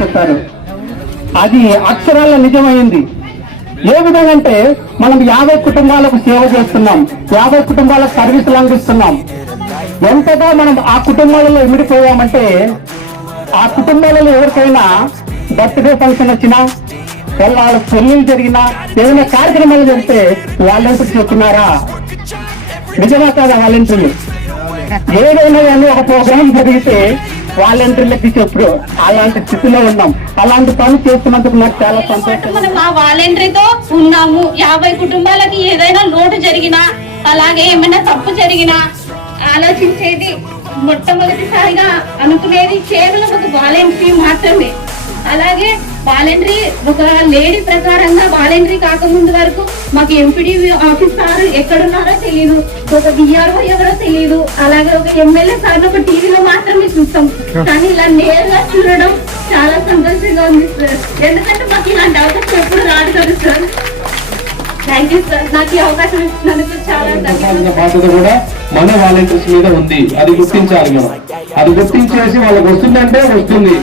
చెప్పారు, అది అక్షరాల నిజమైంది. ఏ విధంగా అంటే మనం 50 కుటుంబాలకు సేవ చేస్తున్నాం, 50 కుటుంబాలకు సర్వీసులు అందిస్తున్నాం. ఎంతగా మనం ఆ కుటుంబాలలో ఇమిడిపోయామంటే ఆ కుటుంబాలలో ఎవరికైనా బర్త్డే ఫంక్షన్ వచ్చినా, వాళ్ళ పెళ్లిళ్ళు జరిగినా, ఏదైనా కార్యక్రమాలు జరిగితే వాలంటీర్స్ చెప్తున్నారా? నిజమా కాదా? వాలంటీర్లు ఏదైనా కానీ ఒక ప్రోగ్రాం జరిగితే వాలంటీర్లకి చెప్పుడు. అలాంటి స్థితిలో ఉన్నాం. అలాంటి పని చేస్తున్నందుకు నాకు చాలా సంతోషం. మనం ఆ వాలంటీర్తో ఉన్నాము. 50 కుటుంబాలకి ఏదైనా లోటు జరిగినా, అలాగే ఏమైనా తప్పు జరిగినా ఆలోచించేది మొట్టమొదటిసారిగా అనుకునేది కేవలం ఒక వాలంటరీ మాత్రమే. అలాగే వాలంటరీ ఒక లేడీ ప్రకారంగా వాలంటరీ కాకముందు వరకు మాకు ఎంపీడీ ఆఫీస్ సార్ ఎక్కడున్నారో తెలియదు, ఒక బిఆర్ఓ ఎవరో తెలియదు, అలాగే ఒక ఎమ్మెల్యే సార్ ఒక టీవీలో మాత్రమే చూస్తాం. కానీ ఇలా నేరుగా చూడడం చాలా సంతోషంగా ఉంది సార్. ఎందుకంటే మాకు ఇలాంటి అవకాశం ఎప్పుడు రాదు కదా సార్. థ్యాంక్ యూ సార్, నాకు ఈ అవకాశం ఇచ్చినందుకు చాలా బాధ్యత కూడా మన వాలంటీర్స్ మీద ఉంది. అది గుర్తించాలి మనం. అది గుర్తించేసి వాళ్ళకి వస్తుందంటే వస్తుంది,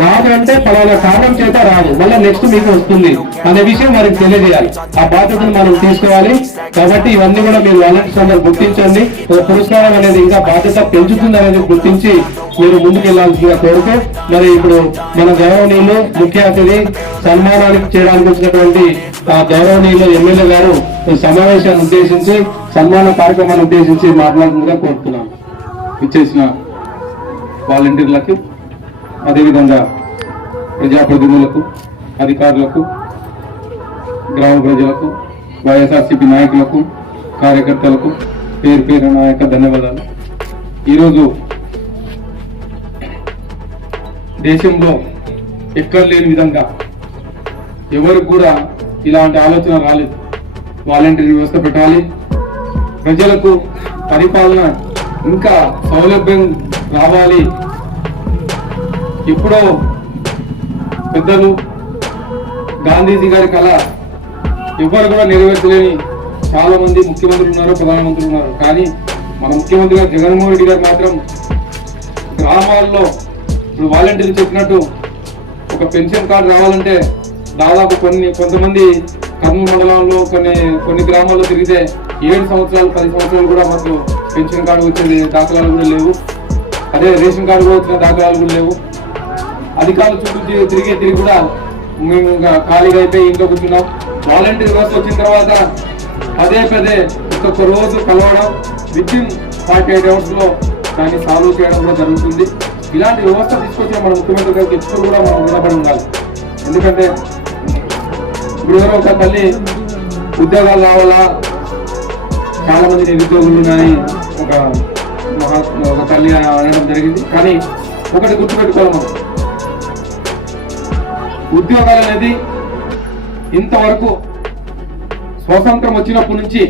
రాదు అంటే పలానా కారణం చేత రాదు, మళ్ళీ నెక్స్ట్ మీకు వస్తుంది అనే విషయం వారికి తెలియజేయాలి. ఆ బాధ్యతను మనం తీసుకోవాలి. కాబట్టి ఇవన్నీ కూడా మీరు వాలంటీర్స్ అందరూ గుర్తించండి. పురస్కారం అనేది ఇంకా బాధ్యత పెంచుతుంది అనేది గుర్తించి మీరు ముందుకు వెళ్లాల్సిందిగా కోరుతూ, మరి ఇప్పుడు మన గౌరవనీయులు ముఖ్య అతిథి సన్మానానికి చేయడానికి వచ్చినటువంటి గౌరవనీయులు ఎమ్మెల్యే గారు సమావేశాన్ని ఉద్దేశించి, సన్మాన కార్యక్రమాన్ని ఉద్దేశించి మాట్లాడుతుందిగా కోరుతున్నాను. ఇచ్చేసిన వాలంటీర్లకు, అదేవిధంగా ప్రజాప్రతినిధులకు, అధికారులకు, గ్రామ ప్రజలకు, వైఎస్ఆర్సీపీ నాయకులకు, కార్యకర్తలకు పేరు పేరు నా యొక్క ధన్యవాదాలు. ఈరోజు దేశంలో ఎక్కడ లేని విధంగా ఎవరికి కూడా ఇలాంటి ఆలోచన రాలేదు. వాలంటీర్ వ్యవస్థ పెట్టాలి, ప్రజలకు పరిపాలన ఇంకా సౌలభ్యం రావాలి. ఎప్పుడో పెద్దలు గాంధీజీ గారి కళ ఎవరు కూడా నెరవేర్చలేని చాలా మంది ముఖ్యమంత్రులు ఉన్నారు, ప్రధానమంత్రులు ఉన్నారు. కానీ మన ముఖ్యమంత్రి గారు జగన్మోహన్ రెడ్డి గారు మాత్రం గ్రామాల్లో ఇప్పుడు వాలంటీర్లు చెప్పినట్టు ఒక పెన్షన్ కార్డు రావాలంటే దాదాపు కొంతమంది కర్నూలు మండలంలో కొన్ని గ్రామాల్లో తిరిగితే 7 సంవత్సరాలు 10 సంవత్సరాలు కూడా మాకు పెన్షన్ కార్డు వచ్చే దాఖలాలు కూడా లేవు. అదే రేషన్ కార్డు కూడా వచ్చిన దాఖలాలు కూడా లేవు. అధికారులు చుట్టూ తిరిగి కూడా మేము ఖాళీగా అయిపోయి ఇంట్లో కూర్చున్నాం. వాలంటీర్ వ్యవస్థ వచ్చిన తర్వాత పదే ఒక్కొక్క రోజు కలవడం, వితిన్ 48 hours లో దాన్ని సాల్వ్ చేయడం కూడా జరుగుతుంది. ఇలాంటి వ్యవస్థ తీసుకొచ్చిన మన ముఖ్యమంత్రి గారికి ఎప్పుడు కూడా మనం రుణపడి ఉండాలి. ఎందుకంటే ఇప్పుడు ఎవరో ఒక తల్లి ఉద్యోగాలు రావాలా, చాలా మంది నిరుద్యోగులు ఉన్నాయని ఒక తల్లి అనడం జరిగింది. కానీ ఒకటి గుర్తుపెట్టుకోవాలి, మనం ఉద్యోగాలు అనేది ఇంతవరకు స్వాతంత్రం వచ్చినప్పటి నుంచి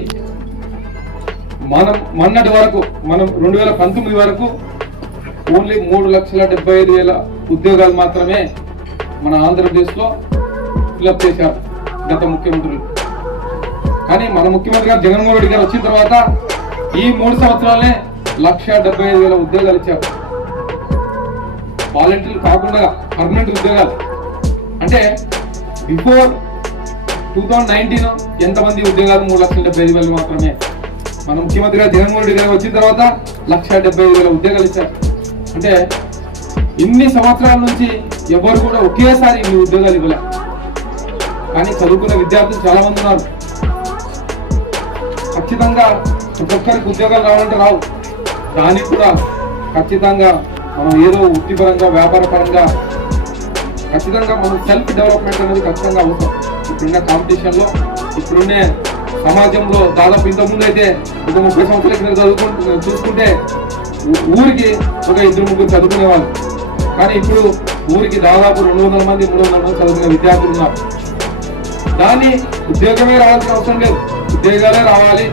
మొన్నటి వరకు మనం 2019 వరకు ఓన్లీ 3,75,000 ఉద్యోగాలు మాత్రమే మన ఆంధ్రప్రదేశ్ లో ఫిలప్ చేశారు గత ముఖ్యమంత్రులు. కానీ మన ముఖ్యమంత్రి గారు జగన్మోహన్ రెడ్డి గారు వచ్చిన తర్వాత ఈ 3 సంవత్సరాలనే 1,75,000 ఉద్యోగాలు ఇచ్చారు. వాలంటీర్లు కాకుండా పర్మనెంట్ ఉద్యోగాలు. అంటే బిఫోర్ 2019 ఎంతమంది ఉద్యోగాలు? 3,75,000 మాత్రమే. మన ముఖ్యమంత్రి గారు జగన్మోహన్ రెడ్డి గారు వచ్చిన తర్వాత 1,75,000 ఉద్యోగాలు ఇచ్చారు. అంటే ఇన్ని సంవత్సరాల నుంచి ఎవరు కూడా ఒకేసారి ఇన్ని ఉద్యోగాలు ఇవ్వలే. కానీ చదువుకున్న విద్యార్థులు చాలా మంది ఉన్నారు. ఖచ్చితంగా ఒక్కొక్కరికి ఉద్యోగాలు రావాలంటే రావు. దానికి కూడా ఖచ్చితంగా మనం ఏదో వృత్తిపరంగా, వ్యాపార పరంగా ఖచ్చితంగా మనం సెల్ఫ్ డెవలప్మెంట్ అనేది ఖచ్చితంగా అవసరం. ఇప్పుడున్న కాంపిటీషన్లో, ఇప్పుడున్నే సమాజంలో దాదాపు ఇంతకుముందు అయితే ఒక 30 సంవత్సరాల కింద చూసుకుంటే ఊరికి ఒక 2-3 చదువుకునేవాళ్ళు. కానీ ఇప్పుడు ఊరికి దాదాపు 200 మంది 300 మంది చదువుకునే విద్యార్థులు ఉన్నారు. దాన్ని ఉద్యోగమే రావాల్సిన అవసరం లేదు, ఉద్యోగాలే రావాలి.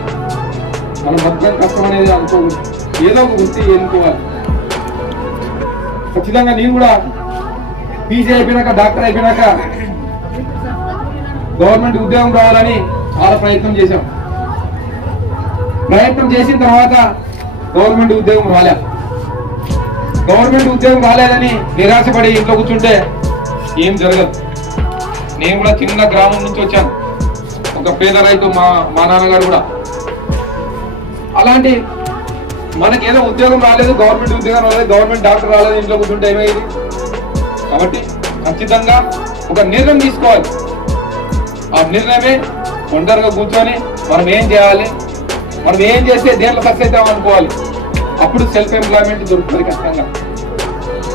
మనం బతకడం కష్టం అనేది అనుకోకూడదు, ఏదో ఒక వృత్తి ఎన్నుకోవాలి. ఖచ్చితంగా నేను కూడా పీజీ అయిపోయినాక, డాక్టర్ అయిపోయినాక గవర్నమెంట్ ఉద్యోగం రావాలని చాలా ప్రయత్నం చేశాం. ప్రయత్నం చేసిన తర్వాత గవర్నమెంట్ ఉద్యోగం రాలేదని నిరాశపడి ఇంట్లో కూర్చుంటే ఏం జరగదు. నేను కూడా చిన్న గ్రామం నుంచి వచ్చాను, ఒక పేద రైతు, మా నాన్నగారు కూడా. అలాంటి మనకేదో ఉద్యోగం రాలేదు, గవర్నమెంట్ ఉద్యోగం రాలేదు, గవర్నమెంట్ డాక్టర్ రాలేదు, ఇంట్లో కూర్చుంటే ఏమైంది? కాబట్టి ఖచ్చితంగా ఒక నిర్ణయం తీసుకోవాలి. ఆ నిర్ణయమే ఒంటరిగా కూర్చొని మనం ఏం చేయాలి, మనం ఏం చేస్తే దేంట్లో సక్సెస్ అవుతాం అనుకోవాలి. అప్పుడు సెల్ఫ్ ఎంప్లాయ్మెంట్ దొరుకుతుంది ఖచ్చితంగా.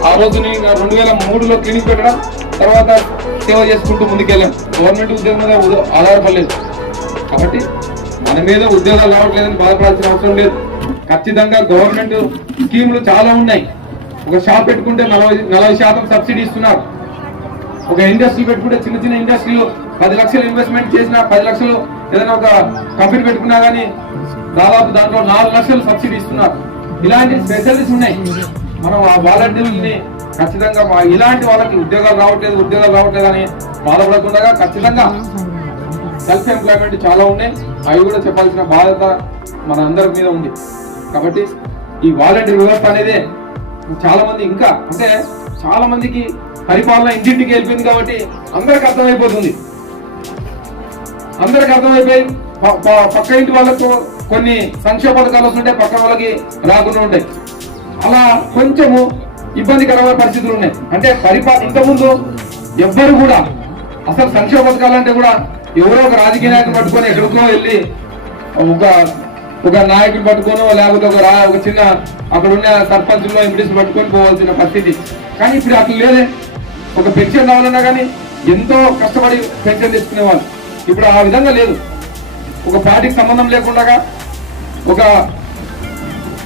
ఆ రోజు నేను 2003లో క్లినిక్ పెట్టడం, తర్వాత సేవ చేసుకుంటూ ముందుకెళ్ళాం. గవర్నమెంట్ ఉద్యోగం మీద ఆధారపడలేదు. కాబట్టి మన మీద ఉద్యోగాలు రావట్లేదని బాధపడాల్సిన అవసరం లేదు. ఖచ్చితంగా గవర్నమెంట్ స్కీములు చాలా ఉన్నాయి. ఒక షాప్ పెట్టుకుంటే 40% సబ్సిడీ ఇస్తున్నారు. ఒక ఇండస్ట్రీ పెట్టుకుంటే, చిన్న ఇండస్ట్రీలో 10 లక్షలు ఇన్వెస్ట్మెంట్ చేసినా, 10 లక్షలు ఏదైనా ఒక కంపెనీ పెట్టుకున్నా కానీ దాదాపు దాంట్లో 4 లక్షలు సబ్సిడీ ఇస్తున్నారు. ఇలాంటి స్పెషలిటీస్ ఉన్నాయి. మనం ఆ వాలంటీర్లని ఖచ్చితంగా ఇలాంటి వాళ్ళకి ఉద్యోగాలు రావట్లేదు అని బాధపడకుండా ఖచ్చితంగా సెల్ఫ్ ఎంప్లాయ్మెంట్ చాలా ఉన్నాయి. అవి కూడా చెప్పాల్సిన బాధ్యత మన అందరి మీద ఉంది. కాబట్టి ఈ వాలంటీర్ వ్యవస్థ అనేది చాలా మంది చాలా మందికి పరిపాలన ఇంటింటికి వెళ్ళిపోయింది. కాబట్టి అందరికి అర్థమైపోయి పక్క ఇంటి వాళ్ళకు కొన్ని సంక్షేమ పథకాలు వస్తుంటే పక్క వాళ్ళకి రాకుండా ఉంటాయి. అలా కొంచెము ఇబ్బందికరమైన పరిస్థితులు ఉన్నాయి. అంటే ఇంతకుముందు ఎవ్వరు కూడా అసలు సంక్షేమ పథకాలు అంటే కూడా ఎవరో ఒక రాజకీయ నాయకులు పట్టుకొని ఎక్కడికో వెళ్ళి ఒక నాయకులు పట్టుకోనో లేకపోతే ఒక చిన్న అక్కడ ఉన్న సర్పంచుల్లో ఎంపీటీస్ పట్టుకొని పోవాల్సిన పరిస్థితి. కానీ ఇప్పుడు అట్లా లేదే. ఒక పెన్షన్ రావాలన్నా కానీ ఎంతో కష్టపడి పెన్షన్ తీసుకునే వాళ్ళు. ఇప్పుడు ఆ విధంగా లేదు. ఒక పార్టీకి సంబంధం లేకుండా,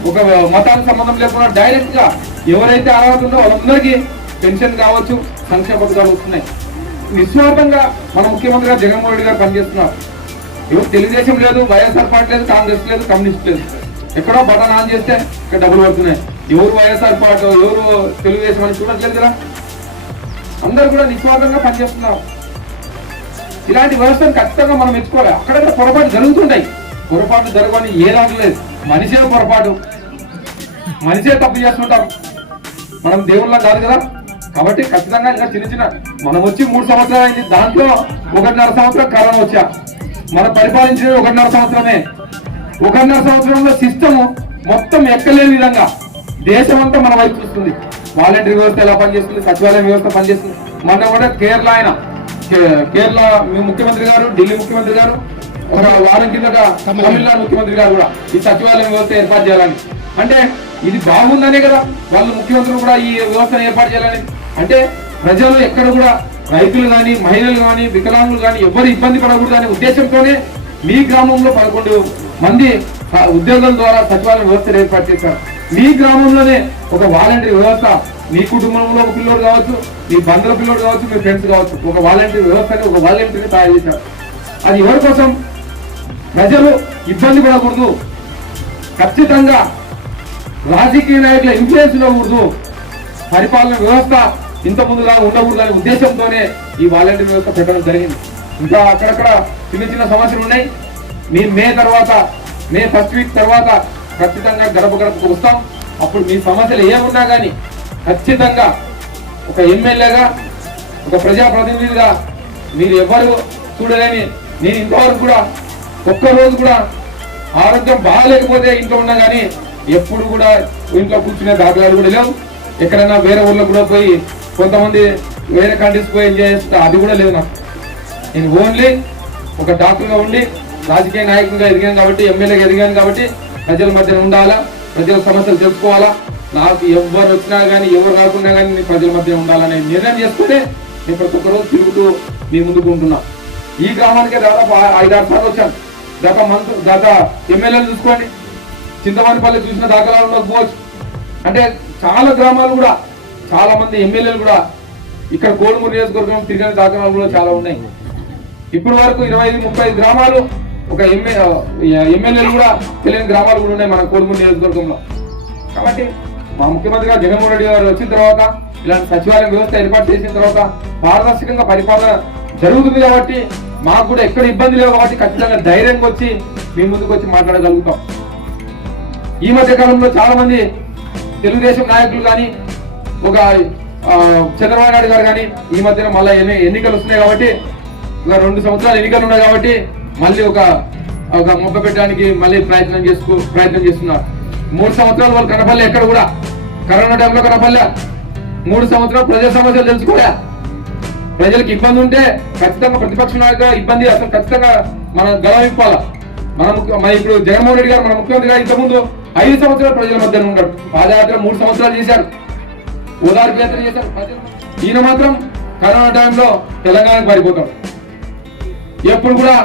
ఒక మతానికి సంబంధం లేకుండా డైరెక్ట్ గా ఎవరైతే అర్హత ఉందో వాళ్ళందరికీ పెన్షన్ కావచ్చు, సంక్షేమ పథకాలు వస్తున్నాయి. నిస్వార్థంగా మన ముఖ్యమంత్రి గారు జగన్మోహన్ రెడ్డి గారు పనిచేస్తున్నారు. ఎవరు తెలుగుదేశం లేదు, వైఎస్ఆర్ పార్టీ లేదు, కాంగ్రెస్ లేదు, కమ్యూనిస్ట్ లేదు. ఎక్కడో బటన్ ఆన్ చేస్తే ఇక్కడ డబ్బులు పడుతున్నాయి. ఎవరు వైఎస్ఆర్ పార్టీ, ఎవరు తెలుగుదేశం అని చూడట్లేదు కదా. అందరూ కూడా నిస్వార్థంగా పనిచేస్తున్నారు. ఇలాంటి వ్యవస్థను ఖచ్చితంగా మనం మెచ్చుకోవాలి. అక్కడక్కడ పొరపాటు జరుగుతుంటాయి. పొరపాటు జరగని ఏ దాంట్లో లేదు. మనిషే పొరపాటు, మనిషే తప్పు చేస్తుంటాం. మనం దేవుళ్ళ కాదు కదా. కాబట్టి ఖచ్చితంగా ఇంకా చిన్న మనం వచ్చి 3 సంవత్సరాలు అయింది. దాంట్లో 1.5 సంవత్సరం కరోనా వచ్చా. మనం పరిపాలించేది 1.5 సంవత్సరమే. 1.5 సంవత్సరంలో సిస్టమ్ మొత్తం ఎక్కలేని విధంగా దేశం అంతా మన వైపు చూస్తుంది. వాలంటీర్ వ్యవస్థ ఎలా పనిచేస్తుంది, సచివాలయం వ్యవస్థ పనిచేస్తుంది. మొన్న కూడా కేరళ ముఖ్యమంత్రి గారు, ఢిల్లీ ముఖ్యమంత్రి గారు, ఒక వారం కిందట తమిళనాడు ముఖ్యమంత్రి గారు కూడా ఈ సచివాలయం వ్యవస్థ ఏర్పాటు చేయాలని. అంటే ఇది బాగుందనే కదా వాళ్ళు ముఖ్యమంత్రులు కూడా ఈ వ్యవస్థను ఏర్పాటు చేయాలని. అంటే ప్రజలు ఎక్కడ కూడా రైతులు కానీ, మహిళలు కానీ, వికలాంగులు కానీ ఎవరు ఇబ్బంది పడకూడదు అనే ఉద్దేశంతోనే మీ గ్రామంలో 11 మంది ఉద్యోగుల ద్వారా సచివాలయం వ్యవస్థను ఏర్పాటు చేశారు. మీ గ్రామంలోనే ఒక వాలంటీర్ వ్యవస్థ, మీ కుటుంబంలో ఒక పిల్లోడు కావచ్చు, మీ బంధువుల పిల్లోడు కావచ్చు, మీ ఫ్రెండ్స్ కావచ్చు, ఒక వాలంటీర్ వ్యవస్థని, ఒక వాలంటీర్ని తయారు చేశారు. అది ఎవరి కోసం? ప్రజలు ఇబ్బంది పడకూడదు, ఖచ్చితంగా రాజకీయ నాయకుల ఇన్ఫ్లుయెన్స్ ఉండకూడదు, పరిపాలన వ్యవస్థ ఇంత ముందుగా ఉండకూడదు అనే ఉద్దేశంతోనే ఈ వాలంటీర్ వ్యవస్థ పెట్టడం జరిగింది. ఇంకా అక్కడక్కడ చిన్న సమస్యలు ఉన్నాయి. మే ఫస్ట్ వీక్ తర్వాత ఖచ్చితంగా గడపకు వస్తాం. అప్పుడు మీ సమస్యలు ఏమున్నా కానీ ఖచ్చితంగా ఒక ఎమ్మెల్యేగా, ఒక ప్రజాప్రతినిధిగా మీరు ఎవరు చూడలేని నేను ఇంతవరకు కూడా ఒక్కరోజు కూడా ఆరోగ్యం బాగాలేకపోతే ఇంట్లో ఉన్నా కానీ ఎప్పుడు కూడా ఇంట్లో కూర్చునే దాఖలాలు కూడా లేవు. ఎక్కడైనా వేరే ఊర్లో కూడా పోయి కొంతమంది వేరే కంట్రీస్ పోయి ఎంజాయ్ చేస్తే అది కూడా లేదు నాకు. నేను ఓన్లీ ఒక డాక్టర్గా ఉండి రాజకీయ నాయకుడిగా ఎదిగాను కాబట్టి, ఎమ్మెల్యేగా ఎదిగాను కాబట్టి ప్రజల మధ్య ఉండాలా, ప్రజల సమస్యలు తెలుసుకోవాలా. నాకు ఎవరు వచ్చినా కానీ ఎవరు రాకున్నా కానీ నేను ప్రజల మధ్య ఉండాలనే నిర్ణయం చేసుకుంటే నేను ప్రతి ఒక్క రోజు తిరుగుతూ మీ ముందుకు ఉంటున్నా. ఈ గ్రామానికే దాదాపు 5-6 సార్లు వచ్చాను. గత ఎమ్మెల్యేలు చూసుకోండి, చింతమనేపల్లి చూసిన దాఖలాల్లో పోవచ్చు. అంటే చాలా గ్రామాలు కూడా, చాలా మంది ఎమ్మెల్యేలు కూడా ఇక్కడ కోడుమూరు నియోజకవర్గం తిరిగిన దాఖలాలు కూడా చాలా ఉన్నాయి. ఇప్పటి వరకు 25-30 గ్రామాలు, ఒక ఎమ్మెల్యేలు కూడా తెలియని గ్రామాలు కూడా ఉన్నాయి మన కోడుమూరు నియోజకవర్గంలో. కాబట్టి మా ముఖ్యమంత్రి గారు జగన్మోహన్ రెడ్డి గారు వచ్చిన తర్వాత, ఇలాంటి సచివాలయం వ్యవస్థ ఏర్పాటు చేసిన తర్వాత పారదర్శకంగా పరిపాలన జరుగుతుంది కాబట్టి మాకు కూడా ఎక్కడ ఇబ్బంది లేవు కాబట్టి ఖచ్చితంగా ధైర్యంగా వచ్చి మీ ముందుకు వచ్చి మాట్లాడగలుగుతాం. ఈ మధ్య కాలంలో చాలా మంది తెలుగుదేశం నాయకులు కానీ ఒక చంద్రబాబు నాయుడు గారు కానీ ఈ మధ్యన మళ్ళీ ఎన్నికలు వస్తున్నాయి కాబట్టి ఒక 2 సంవత్సరాలు ఎన్నికలు ఉన్నాయి కాబట్టి మళ్ళీ ఒక మొక్క పెట్టడానికి మళ్ళీ ప్రయత్నం చేస్తున్నారు. 3 సంవత్సరాలు వాళ్ళు కనపల్లే, ఎక్కడ కూడా కరోనా టైంలో కనపల్లే. 3 సంవత్సరాలు ప్రజా సమస్యలు తెలుసుకోలే. ప్రజలకు ఇబ్బంది ఉంటే ఖచ్చితంగా ప్రతిపక్ష నాయకుల ఇబ్బంది అసలు ఖచ్చితంగా మనం గౌరవించాలా. మన ఇప్పుడు జగన్మోహన్ రెడ్డి గారు మన ముఖ్యమంత్రి గారు ఇంతకుముందు 5 సంవత్సరాలు ప్రజల మధ్యన ఉంటాడు. పాదయాత్ర 3 సంవత్సరాలు చేశారు, ఓదార్పు యాత్ర చేశారు. ఈయన మాత్రం కరోనా టైంలో తెలంగాణకు పారిపోతాడు. ఎప్పుడు కూడా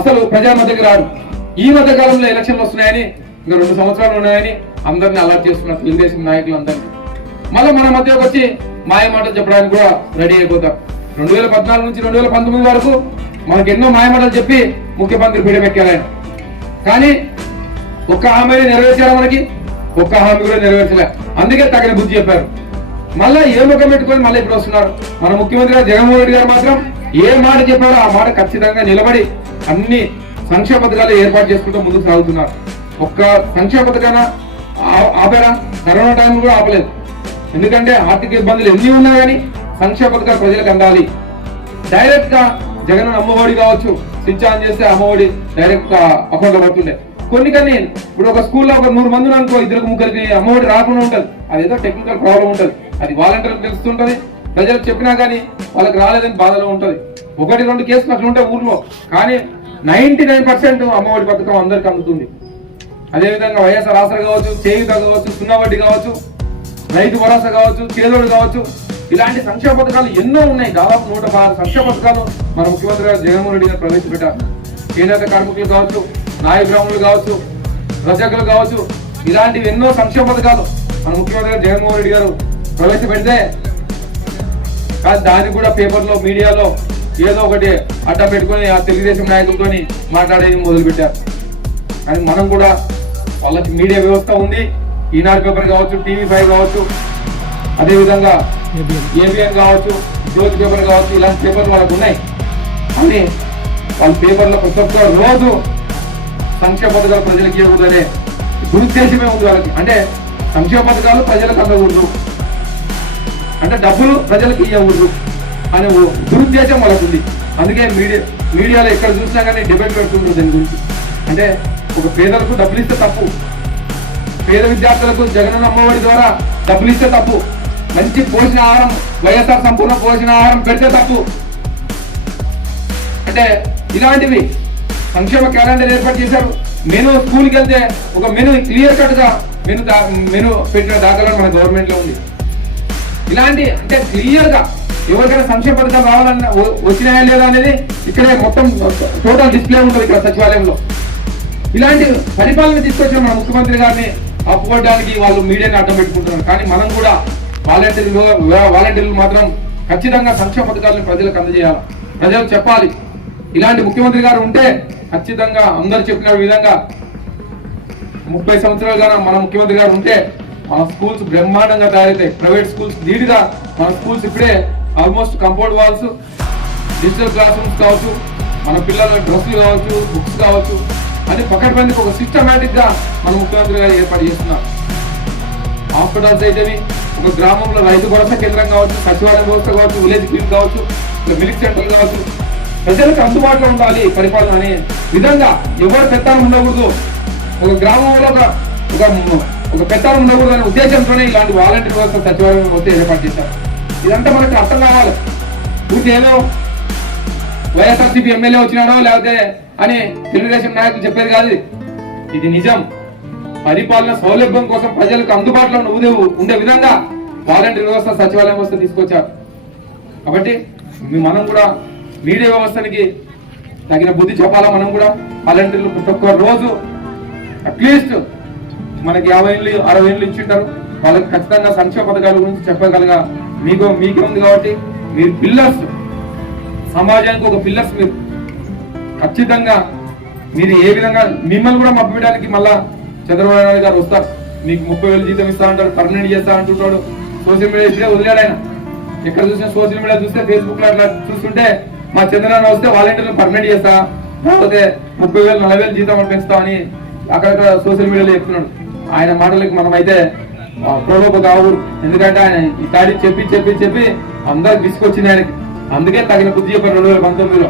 అసలు ప్రజల మధ్యకి రాడు. ఈ మధ్య కాలంలో ఎలక్షన్లు వస్తున్నాయని ఇంకా 2 సంవత్సరాలు ఉన్నాయని అందరినీ అలర్ట్ చేస్తున్నారు తెలుగుదేశం నాయకులు అందరినీ. మళ్ళీ మన మధ్యకు వచ్చి మాయ మాటలు చెప్పడానికి కూడా రెడీ అయిపోతారు. 2014 నుంచి 2019 వరకు మనకు ఎన్నో మాయమాటలు చెప్పి ముఖ్యమంత్రి పీఠం ఎక్కారు ఆయన. కానీ ఒక్క హామీని నెరవేర్చారా? మనకి ఒక్క హామీ కూడా నెరవేర్చలే. అందుకే తగిన బుద్ధి చెప్పారు. మళ్ళీ ఏ ముఖం పెట్టుకొని మళ్ళీ ఇప్పుడు వస్తున్నారు. మన ముఖ్యమంత్రి గారు జగన్మోహన్ రెడ్డి గారు మాత్రం ఏ మాట చెప్పారో ఆ మాట ఖచ్చితంగా నిలబడి అన్ని సంక్షేమ పథకాలు ఏర్పాటు చేసుకుంటూ ముందుకు సాగుతున్నారు. ఒక్క సంక్షేమ పథకాన ఆపారా? కరోనా టైం కూడా ఆపలేదు. ఎందుకంటే ఆర్థిక ఇబ్బందులు ఎన్ని ఉన్నా కానీ సంక్షేమ పథకాలు ప్రజలకు అందాలి. డైరెక్ట్ గా జగన్ అమ్మఒడి కావచ్చు, స్విచ్ ఆన్ చేస్తే అమ్మఒడి డైరెక్ట్ గా అకౌంట్ లో పడుతుండే. కొన్ని ఇప్పుడు ఒక స్కూల్లో ఒక 100 మంది అనుకో, 2-3 అమ్మఒడి రాకుండా ఉంటది. అదేదో టెక్నికల్ ప్రాబ్లం ఉంటది. అది వాలంటీర్లకు తెలుస్తుంటది. ప్రజలకు చెప్పినా కానీ వాళ్ళకి రాలేదని బాధలో ఉంటది. 1-2 కేసులు అట్లా ఉంటాయి ఊర్లో. కానీ 99% అమ్మఒడి పథకం అందరికి అందుతుంది. అదేవిధంగా వైఎస్ఆర్ ఆసరా కావచ్చు, చేయూత కావచ్చు, 0 వడ్డీ కావచ్చు, రైతు భరోసా కావచ్చు, చేదోడు కావచ్చు, ఇలాంటి సంక్షేమ పథకాలు ఎన్నో ఉన్నాయి. దాదాపు 116 సంక్షేమ పథకాలు మన ముఖ్యమంత్రి గారు జగన్మోహన్ రెడ్డి గారు ప్రవేశపెట్టారు. చేనేత కార్మికులు కావచ్చు, నాయ బ్రాహ్మణులు కావచ్చు, రజకులు కావచ్చు, ఇలాంటివి ఎన్నో సంక్షేమ పథకాలు మన ముఖ్యమంత్రి గారు జగన్మోహన్ రెడ్డి గారు ప్రవేశపెడితే దాన్ని కూడా పేపర్లో మీడియాలో ఏదో ఒకటి అడ్డం పెట్టుకుని ఆ తెలుగుదేశం నాయకులతో మాట్లాడేది మొదలు పెట్టారు. కానీ మనం కూడా వాళ్ళకి మీడియా వ్యవస్థ ఉంది. ఈనాడు పేపర్ కావచ్చు, TV5 కావచ్చు, అదేవిధంగా ABN కావచ్చు, జ్యోతి పేపర్ కావచ్చు, ఇలాంటి పేపర్లు వాళ్ళకు ఉన్నాయి. కానీ వాళ్ళ పేపర్లో ప్రతి ఒక్క రోజు సంక్షేమ పథకాలు ప్రజలకు ఇవ్వకూడదనే దురుద్దేశమే ఉంది వాళ్ళకి. అంటే సంక్షేమ పథకాలు ప్రజలకు అందకూడదు, అంటే డబ్బులు ప్రజలకు ఇవ్వకూడదు అనే దురుద్దేశం వాళ్ళకు ఉంది. అందుకే మీడియాలో ఎక్కడ చూసినా కానీ డిబేట్ పెడుతుంటారు దాని గురించి. అంటే ఒక పేదలకు డబ్బులు ఇస్తే తప్పు, పేద విద్యార్థులకు జగనన్న అమ్మఒడి ద్వారా డబ్బులు ఇస్తే తప్పు, మంచి పోషణ ఆహారం వైఎస్ఆర్ సంపూర్ణ పోషణ ఆహారం పెడితే తప్పు. అంటే ఇలాంటివి సంక్షేమ క్యాలెండర్ ఏర్పాటు చేశారు. మెను స్కూల్కి వెళ్తే ఒక మెను క్లియర్ కట్ గా మెను పెట్టిన దాఖలా మన గవర్నమెంట్ లో ఉంది. ఇలాంటి అంటే క్లియర్ గా ఎవరికైనా సంక్షేమ పథకాలు రావాలన్నా వచ్చినాయా లేదా అనేది ఇక్కడే మొత్తం టోటల్ డిస్ప్లే ఉంటుంది ఇక్కడ సచివాలయంలో. ఇలాంటి పరిపాలన తీసుకొచ్చిన మన ముఖ్యమంత్రి గారిని అప్పుకోవడానికి వాళ్ళు మీడియాని అడ్డం పెట్టుకుంటున్నారు. కానీ మనం కూడా వాలంటీర్లు మాత్రం ఖచ్చితంగా సంక్షేమ పథకాలను ప్రజలకు అందజేయాలి, ప్రజలకు చెప్పాలి. ఇలాంటి ముఖ్యమంత్రి గారు ఉంటే ఖచ్చితంగా అందరు చెప్పిన విధంగా 30 సంవత్సరాలుగా మన ముఖ్యమంత్రి గారు ఉంటే మన స్కూల్స్ బ్రహ్మాండంగా తయారవుతాయి. ప్రైవేట్ స్కూల్స్ ధీటుగా మన స్కూల్స్ ఇప్పుడే almost compound walls, digital classrooms కావచ్చు, మన పిల్లల డ్రెస్సులు కావచ్చు, బుక్స్ కావచ్చు అని పక్కన ఒక సిస్టమేటిక్ గా మన ముఖ్యమంత్రి గారు ఏర్పాటు చేస్తున్నారు. హాస్పిటల్స్ అయితేవి, ఒక గ్రామంలో రైతు భరోసా కేంద్రం కావచ్చు, సచివాలయం వ్యవస్థ కావచ్చు, విలేజ్ క్లినిక్ కావచ్చు, మిల్క్ సెంటర్ కావచ్చు, ప్రజలకు అందుబాటులో ఉండాలి పరిపాలన అనే విధంగా. ఎవరు పెత్తానం ఉండకూడదు, ఒక గ్రామంలో ఒక పెత్తానం ఉండకూడదు అనే ఉద్దేశంతోనే ఇలాంటి వాలంటీర్ వ్యవస్థ సచివాలయం వ్యవస్థ ఏర్పాటు చేశారు. ఇదంతా మనకు అర్థం కావాలి. పూర్తి ఏదో వైఎస్ఆర్సీపీ ఎమ్మెల్యే వచ్చినాడో లేకపోతే అని తెలుగుదేశం నాయకులు చెప్పేది కాదు. ఇది నిజం. పరిపాలన సౌలభ్యం కోసం ప్రజలకు అందుబాటులో ఉండే విధంగా వాలంటీర్ వ్యవస్థ, సచివాలయం వ్యవస్థ తీసుకొచ్చారు. కాబట్టి మనం కూడా మీడియా వ్యవస్థకి తగిన బుద్ధి చెప్పాలా. మనం కూడా వాలంటీర్లు ప్రతి ఒక్క రోజు అట్లీస్ట్ మనకి 50 ఏళ్ళు 60 ఏళ్ళు ఇచ్చింటారు. వాళ్ళకి ఖచ్చితంగా సంక్షేమ పథకాల గురించి చెప్పగలగా మీకే ఉంది. కాబట్టి మీరు పిల్లర్స్, సమాజానికి ఒక పిల్లర్స్. మీరు ఖచ్చితంగా మీరు ఏ విధంగా మిమ్మల్ని కూడా మభ్యపెట్టడానికి మళ్ళా చంద్రబాబు నాయుడు గారు వస్తారు. మీకు 30,000 జీతం ఇస్తానంటారు, పర్మనెంట్ చేస్తానంటున్నాడు. సోషల్ మీడియా వదిలేడు ఆయన. ఎక్కడ చూసినా సోషల్ మీడియా చూస్తే, ఫేస్బుక్ లో అట్లా చూస్తుంటే మా చంద్రబాబు వస్తే వాలంటీర్లు పర్మనెంట్ చేస్తా, లేకపోతే 30,000 40,000 జీతం పెంచుతా అని అక్కడక్కడ సోషల్ మీడియాలో చెప్తున్నాడు. ఆయన మాటలకి మనం అయితే ప్రలోభ కావూరు. ఎందుకంటే ఆయన ఈ దాడి చెప్పి చెప్పి చెప్పి అందరికి తీసుకొచ్చింది ఆయనకి. అందుకే తగిన బుద్ధి చెప్పారు 2019లో.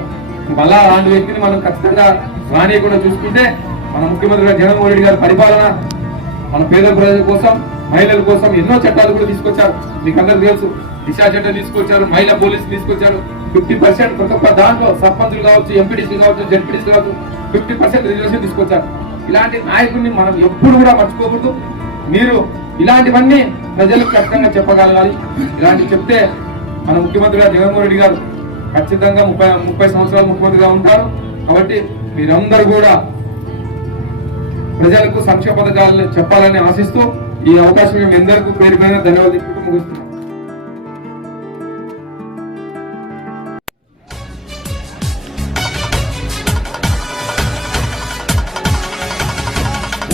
మళ్ళా అలాంటి వ్యక్తిని మనం ఖచ్చితంగా రానియకుండా చూసుకుంటే మన ముఖ్యమంత్రి గారు జగన్మోహన్ రెడ్డి గారి పరిపాలన మన పేద ప్రజల కోసం, మహిళల కోసం ఎన్నో చట్టాలు కూడా తీసుకొచ్చారు. మీకు అందరికి తెలుసు, దిశా చట్టం తీసుకొచ్చారు, మహిళా పోలీసు తీసుకొచ్చారు. 50% ప్రతి ఒక్క దాంట్లో సర్పంచులు కావచ్చు, ఎంపీటీసీలు కావచ్చు, జెడ్పీటీసీలు కావచ్చు 50% రిజర్వేషన్ తీసుకొచ్చారు. ఇలాంటి నాయకుడిని మనం ఎప్పుడు కూడా మర్చిపోకూడదు. మీరు ఇలాంటివన్నీ ప్రజలకు ఖచ్చితంగా చెప్పగలగాలి. ఇలాంటివి చెప్తే మన ముఖ్యమంత్రి గారు జగన్మోహన్ రెడ్డి గారు ఖచ్చితంగా 30 సంవత్సరాలు ముఖ్యమంత్రిగా ఉంటారు. కాబట్టి మీరందరూ కూడా ప్రజలకు సంక్షేమ పథకాలను చెప్పాలని ఆశిస్తూ ఈ అవకాశం మేము ఎందరికీ పేరు పైన ధన్యవాదాలు ముగిస్తున్నాం.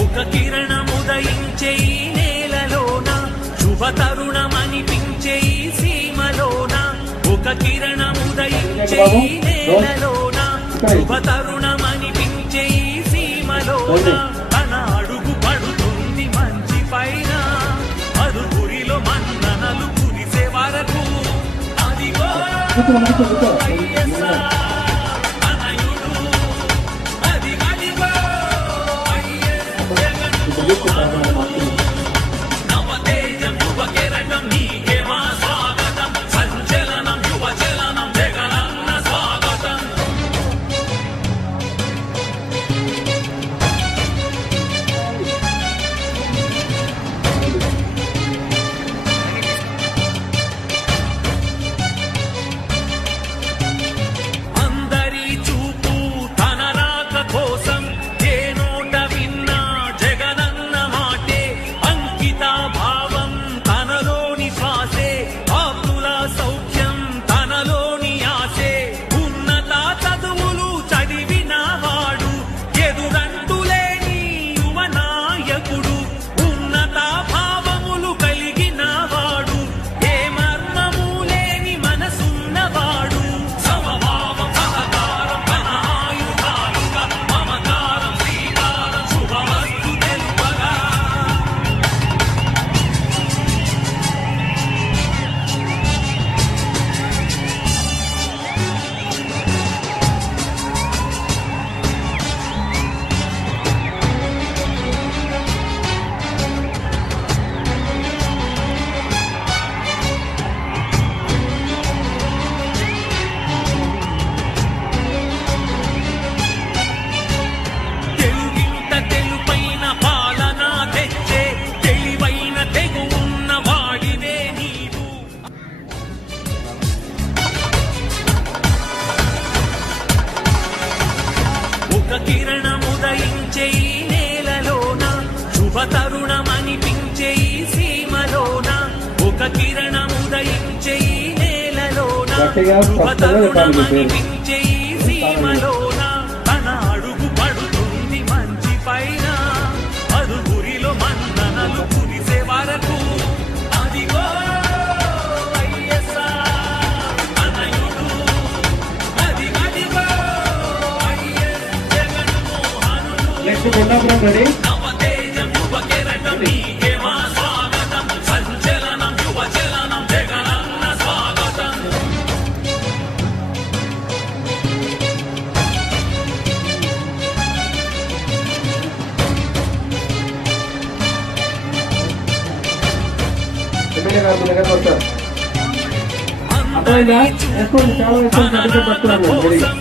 ఒక కిరణముదయించే ఈ నేలలోన, శుభ తరుణమనిపించే ఈ సీమలోన. ఒక కిరణముదయించే ఈ నేలలోన, శుభ తరుణమనిపించే ఈ సీమలోన. తన అడుగు పడుతుంది మంచి పైన, అరుగురిలో మన్ననలు కురిసే వరకు. అదిగో వైఎస్ఆర్ అనయుడు, అదిగదిగో నవతేజం యువ కిరణం నీకే మా స్వాగతం. సంచలనం యువ చలనం జగనన్న స్వాగతం. అందరి చూపు తన రాక కోసం, ఏ నోట విన్నా జగనన్న మాటే. అంకిత భావం తనలోని శ్వాసే, ఆప్తుల సౌఖ్యం తనలోని ఆశే. ఉన్నత చదువులు చదివిన వాడు, ఎదురంటూ లేని యువ నాయకుడు. ఉన్నత భావములు కలిగిన వాడు, ఏ మర్మము లేని మనసున్నవాడు. సమభావం సహకారం తన ఆయుధాలుగా, మమకారం శ్రీకారం శుభమస్తు తెలుపగా. తెలుగింత తెలుపైన పాలన తెచ్చే, తెలివైన తెగువున్న వాడివే నీవు. ఒక కిరణముదయించే ఈ నేలలోన, శుభ తరుణమనిపించే ఈ సీమలోన. ఒక కిరణముదయించే ఈ నేలలోన, శుభ తరుణమనిపించే ఈ సీమలోన. తన అడుగు పడుతుంది మంచి పైన, అరుగురిలో మన్ననలు కురిసే వరకు. అదిగో వైఎస్ఆర్ అనయుడు, అదిగదిగో వైఎస్ జగన్మోహనుడు. Next Kondapuram ready. నవతేజం యువ కిరణం నీకే మా స్వాగతం. సంచలనం యువ చలనం జగనన్న స్వాగతం. ఎమ్మెల్యే గారు మీ దగ్గరకు వస్తారు. అందరి చూపు తన రాక కోసం,